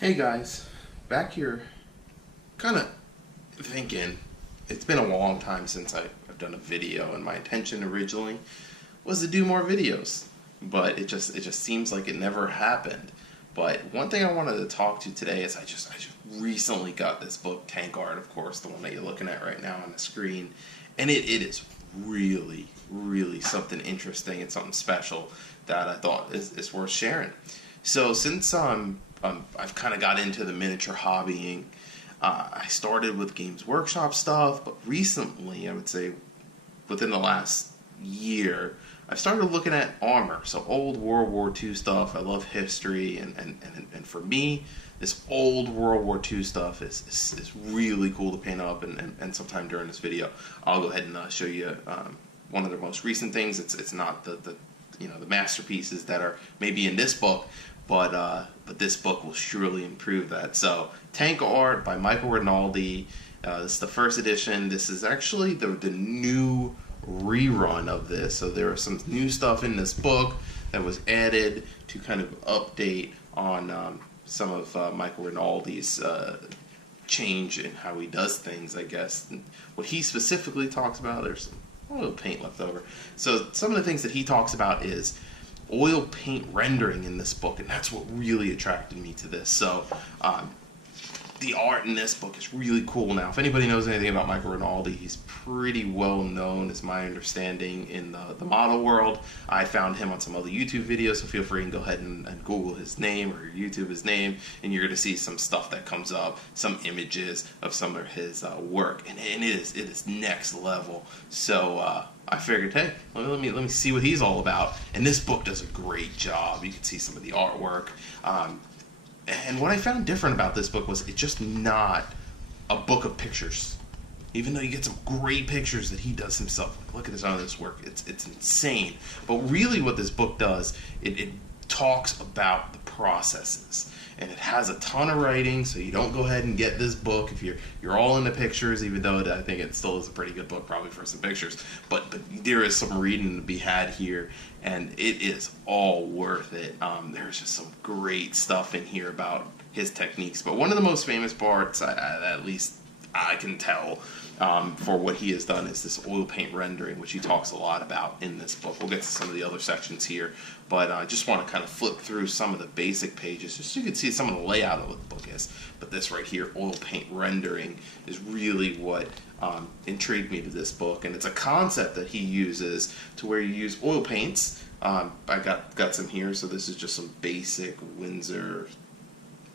Hey guys, back here, kind of thinking, it's been a long time since I've done a video, and my intention originally was to do more videos, but it just seems like it never happened. But one thing I wanted to talk to today is I just recently got this book, TankArt, of course, the one that you're looking at right now on the screen, and it is really something interesting and something special that I thought is worth sharing. So since I've kind of got into the miniature hobbying, I started with Games Workshop stuff, but recently, I would say within the last year, I started looking at armor, so old World War II stuff. I love history, and for me, this old World War II stuff is really cool to paint up, and sometime during this video, I'll go ahead and show you one of the most recent things. It's not the masterpieces that are maybe in this book, but this book will surely improve that. So, TankArt by Michael Rinaldi. This is the first edition. This is actually the new rerun of this. So there was some new stuff in this book that was added to kind of update on some of Michael Rinaldi's change in how he does things, I guess. And what he specifically talks about, there's some oil paint left over. So some of the things that he talks about is oil paint rendering in this book, and that's what really attracted me to this. So the art in this book is really cool. Now, if anybody knows anything about Michael Rinaldi, he's pretty well known, is my understanding, in the model world. I found him on some other YouTube videos, so feel free and go ahead and Google his name or YouTube his name, and you're going to see some stuff that comes up, some images of some of his work, and it is next level. So I figured, hey, let me see what he's all about. And this book does a great job. You can see some of the artwork. And what I found different about this book was it's just not a book of pictures. Even though you get some great pictures that he does himself. Like, look at some of this work. It's insane. But really what this book does, it talks about the processes. And it has a ton of writing, so you don't go ahead and get this book if you're all into pictures, even though I think it still is a pretty good book probably for some pictures. But there is some reading to be had here, and it is all worth it. There's just some great stuff in here about his techniques. But one of the most famous parts, at least I can tell, for what he has done, is this oil paint rendering, which he talks a lot about in this book. We'll get to some of the other sections here, but I just want to kind of flip through some of the basic pages just so you can see some of the layout of what the book is. But this right here, oil paint rendering, is really what intrigued me to this book, and it's a concept that he uses to where you use oil paints. I got some here, so this is just some basic Winsor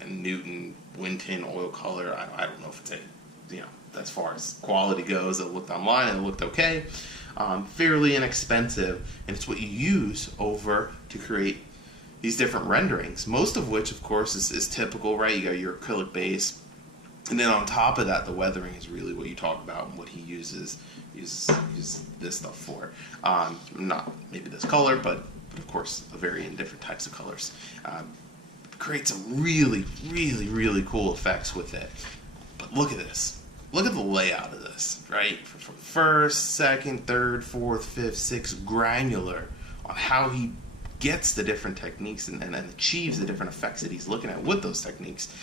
and Newton wind tin oil color. I don't know if it's as far as quality goes, it looked online and it looked okay. Fairly inexpensive, and it's what you use over to create these different renderings, most of which, of course, is typical, right? You got your acrylic base, and then on top of that, the weathering is really what you talk about and what he uses this stuff for. Not maybe this color, but of course, a variety of different types of colors. Create some really cool effects with it. But look at this. Look at the layout of this, right? From first, second, third, fourth, fifth, sixth, granular on how he gets the different techniques and achieves the different effects that he's looking at with those techniques.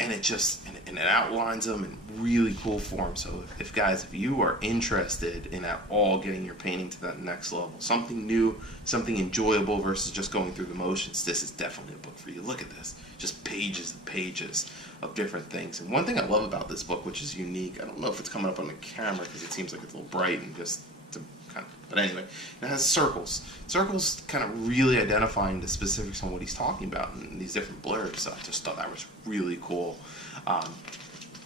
And it outlines them in really cool form. So if you are interested in at all getting your painting to that next level, something new, something enjoyable versus just going through the motions, this is definitely a book for you. Look at this. Just pages and pages of different things. And one thing I love about this book, which is unique, I don't know if it's coming up on the camera because it seems like it's a little bright and just to kind of, but anyway, it has circles. Circles kind of really identifying the specifics on what he's talking about in these different blurbs. So I just thought that was really cool.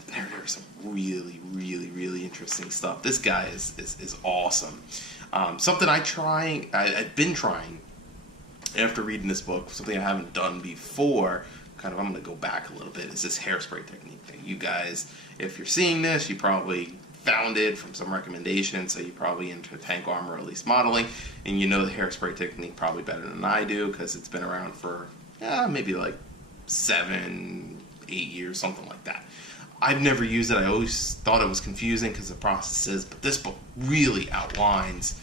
There's some really interesting stuff. This guy is awesome. Something I've been trying after reading this book, something I haven't done before, I'm going to go back a little bit, is this hairspray technique thing. You guys, if you're seeing this, you probably found it from some recommendation, so you're probably into tank armor, or at least modeling, and you know the hairspray technique probably better than I do because it's been around for maybe like 7-8 years, something like that. I've never used it. I always thought it was confusing because the process is, but this book really outlines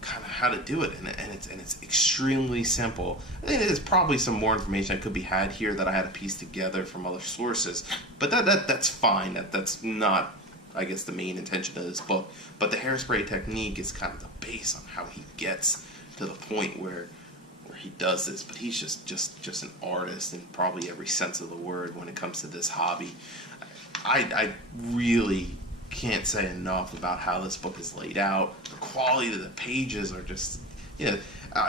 kind of how to do it, and it's extremely simple. I think there's probably some more information that could be had here that I had to piece together from other sources, but that's fine. That's not, I guess, the main intention of this book. But the hairspray technique is kind of the base on how he gets to the point where he does this. But he's just an artist in probably every sense of the word when it comes to this hobby. I really can't say enough about how this book is laid out. The quality of the pages are just,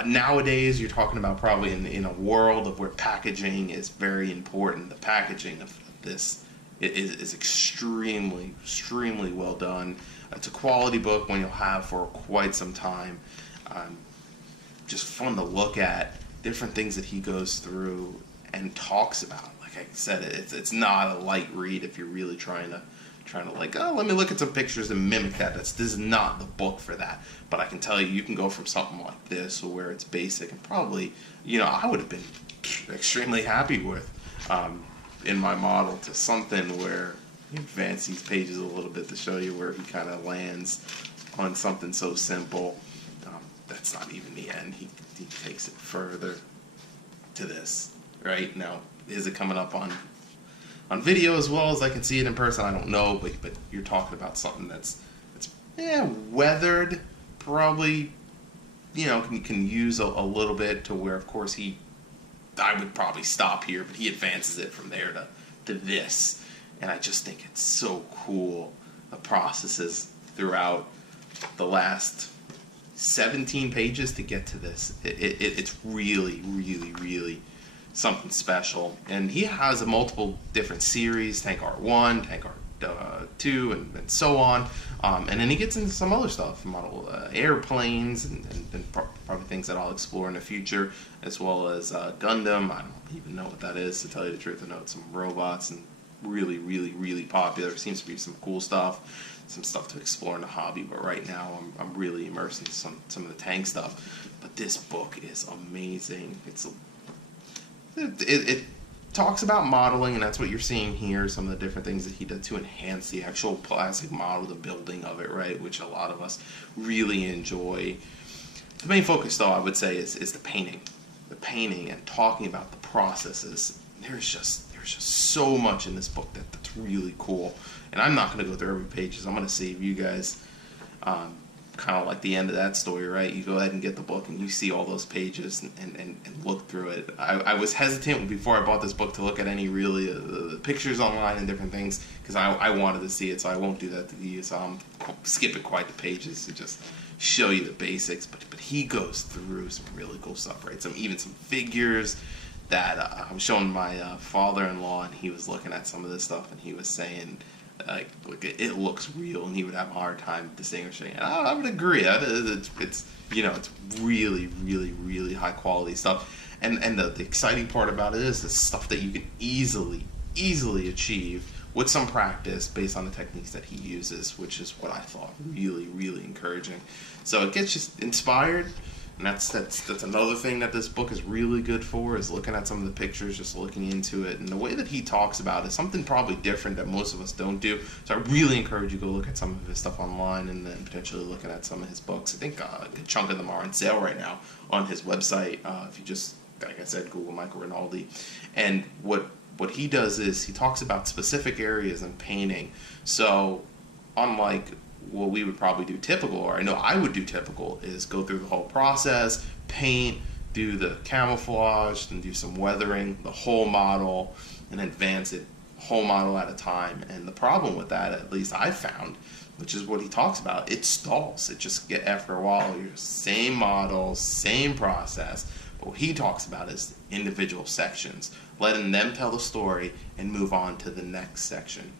nowadays you're talking about probably in a world of where packaging is very important. The packaging of this is extremely well done. It's a quality book, one you'll have for quite some time. Just fun to look at, different things that he goes through and talks about. Like I said, it's not a light read if you're really trying to like, oh, let me look at some pictures and mimic that. This is not the book for that. But I can tell you can go from something like this, where it's basic, and probably, I would have been extremely happy with in my model, to something where you advance these pages a little bit to show you where he kind of lands on something so simple. That's not even the end. He takes it further to this. Right now, is it coming up on video as well as I can see it in person? I don't know, but you're talking about something that's weathered, probably, can use a little bit, to where, of course, I would probably stop here, but he advances it from there to this, and I just think it's so cool, the processes throughout the last 17 pages to get to this. It's really something special. And he has a multiple different series, TankArt 1, TankArt 2, and so on. And then he gets into some other stuff, model airplanes, and probably things that I'll explore in the future, as well as Gundam. I don't even know what that is, to tell you the truth. I know it's some robots, and really popular. Seems to be some cool stuff, some stuff to explore in the hobby. But right now, I'm really immersed in some of the tank stuff. But this book is amazing. It talks about modeling, and that's what you're seeing here, some of the different things that he did to enhance the actual plastic model, the building of it, right, which a lot of us really enjoy. The main focus, though, I would say, is the painting. The painting and talking about the processes. There's just so much in this book that's really cool. And I'm not going to go through every page. I'm going to save you guys kind of like the end of that story, right? You go ahead and get the book and you see all those pages and look through it. I was hesitant before I bought this book to look at any really the pictures online and different things, because I wanted to see it, so I won't do that to you. So I'm skipping quite the pages to just show you the basics. But he goes through some really cool stuff, right? Even some figures that I was showing my father-in-law, and he was looking at some of this stuff, and he was saying, like, it looks real, and he would have a hard time distinguishing. And I would agree. It's really high quality stuff. And the exciting part about it is the stuff that you can easily achieve with some practice based on the techniques that he uses, which is what I thought really encouraging. So it gets just inspired. And that's another thing that this book is really good for, is looking at some of the pictures, just looking into it. And the way that he talks about it is something probably different that most of us don't do. So I really encourage you to go look at some of his stuff online, and then potentially looking at some of his books. I think a good chunk of them are on sale right now on his website. If you just, like I said, Google Michael Rinaldi. And what he does is he talks about specific areas in painting. So unlike what we would probably do typical, or I know I would do typical, is go through the whole process, paint, do the camouflage, then do some weathering, the whole model, and advance it whole model at a time. And the problem with that, at least I found, which is what he talks about, it stalls. It just after a while, you're same model, same process. But what he talks about is individual sections, letting them tell the story and move on to the next section.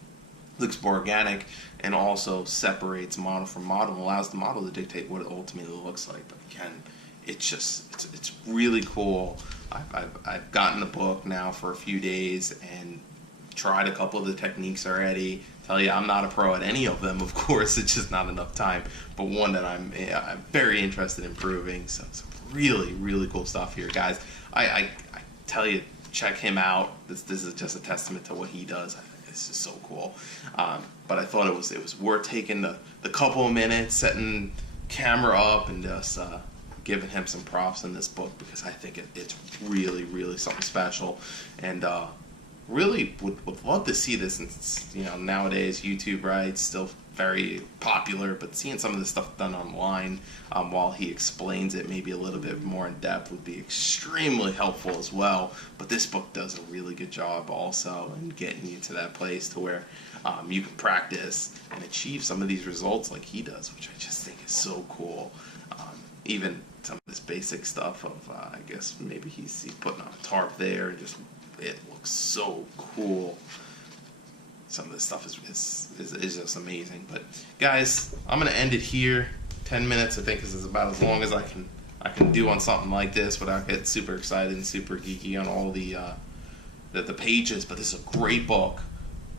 Looks more organic, and also separates model from model, and allows the model to dictate what it ultimately looks like. But again, it's really cool. I've gotten the book now for a few days and tried a couple of the techniques already. Tell you, I'm not a pro at any of them, of course. It's just not enough time. But one that I'm very interested in improving. So it's really cool stuff here, guys. I tell you, check him out. This is just a testament to what he does. It's just so cool. But I thought it was worth taking the couple of minutes, setting camera up and just giving him some props in this book, because I think it's really, really something special, and really would love to see this. And nowadays YouTube, right, still very popular, but seeing some of this stuff done online while he explains it maybe a little bit more in depth would be extremely helpful as well. But this book does a really good job also in getting you to that place to where you can practice and achieve some of these results like he does, which I just think is so cool. Even some of this basic stuff of I guess maybe he's putting on a tarp there, and just it looks so cool. Some of this stuff is just amazing. But guys, I'm gonna end it here. 10 minutes I think is about as long as I can do on something like this without getting super excited and super geeky on all the pages. But this is a great book.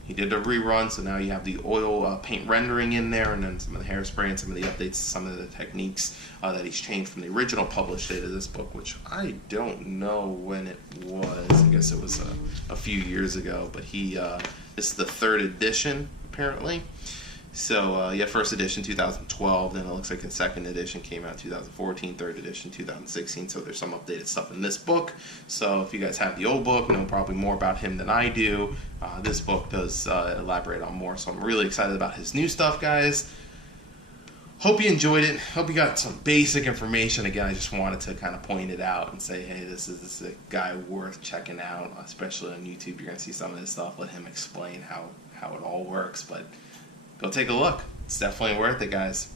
He did a rerun, so now you have the oil paint rendering in there, and then some of the hairspray and some of the updates, some of the techniques that he's changed from the original published date of this book, which I don't know when it was. I guess it was a few years ago, but this is the 3rd edition apparently. So yeah, 1st edition 2012, then it looks like the 2nd edition came out 2014, 3rd edition 2016, so there's some updated stuff in this book. So if you guys have the old book, know probably more about him than I do. This book does elaborate on more, so I'm really excited about his new stuff, guys. Hope you enjoyed it. Hope you got some basic information. Again, I just wanted to kind of point it out and say, hey, this is a guy worth checking out, especially on YouTube. You're going to see some of this stuff. Let him explain how it all works, but go take a look. It's definitely worth it, guys.